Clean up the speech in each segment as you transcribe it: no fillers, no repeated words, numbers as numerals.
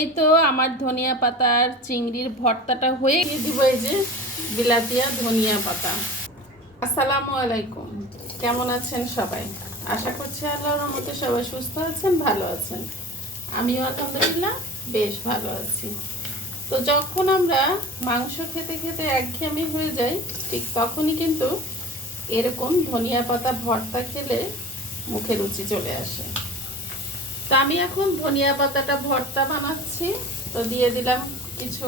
এই তো আমার ধনিয়া পাতার চিংড়ির ভর্তাটা হয়ে দিব। এই যে বিলাতিয়া ধনিয়া পাতা। আসসালামু আলাইকুম, কেমন আছেন সবাই? আশা করছি আল্লাহর রহমতে সবাই সুস্থ আছেন, ভালো আছেন। আমিও আলহামদুলিল্লাহ বেশ ভালো আছি। তো যখন আমরা মাংস খেতে খেতে একঘেয়েমি হয়ে যাই, ঠিক তখনই কিন্তু এরকম ধনিয়া পাতা ভর্তা খেলে মুখে রুচি চলে আসে। তো আমি এখন ধনিয়া পাতাটা ভর্তা বানাচ্ছি। তো দিয়ে দিলাম কিছু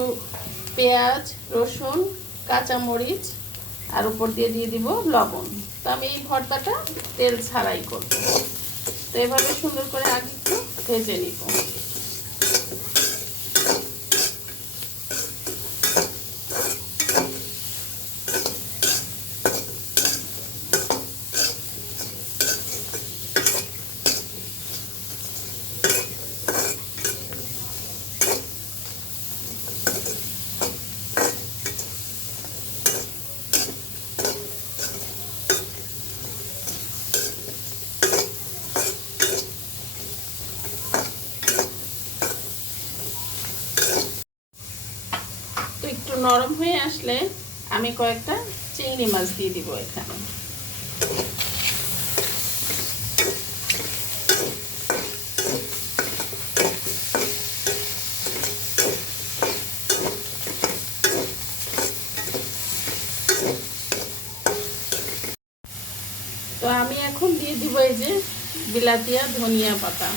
পেঁয়াজ, রসুন, কাঁচামরিচ, আর উপর দিয়ে দিয়ে দিব লবণ। তো আমি এই ভর্তাটা তেল ছাড়াই করব। তো এভাবে সুন্দর করে আগে একটু ভেজে নিব। তো একটু নরম হয়ে আসলে আমি কয়েকটা চিংড়ি মাছ দিয়ে দিব এখানে। তো আমি এখন দিয়ে দিব এই যে বিলাতিয়া ধনিয়া পাতা।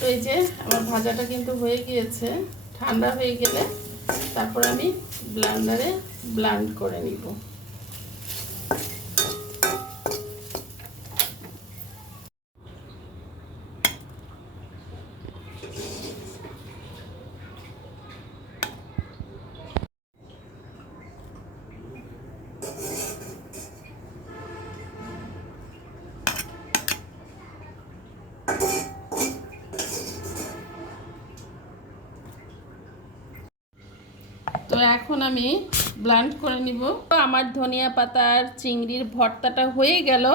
তো এই যে আমার ভাজাটা কিন্তু হয়ে গিয়েছে। ঠান্ডা হয়ে গেলে তারপর আমি ব্লেন্ডারে ব্লেন্ড করে নিব। তো এখন আমি ব্লেন্ড করে নিব। আমার ধনিয়া পাতার চিংড়ির ভর্তাটা হয়ে গেল।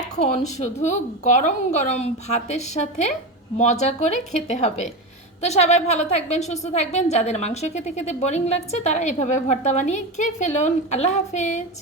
এখন শুধু গরম গরম ভাতের সাথে মজা করে খেতে হবে। তো সবাই ভালো থাকবেন, সুস্থ থাকবেন। যাদের মাংস খেতে খেতে বোরিং লাগছে তারা এভাবে ভর্তা বানিয়ে খেয়ে ফেলুন। আল্লাহ হাফেজ।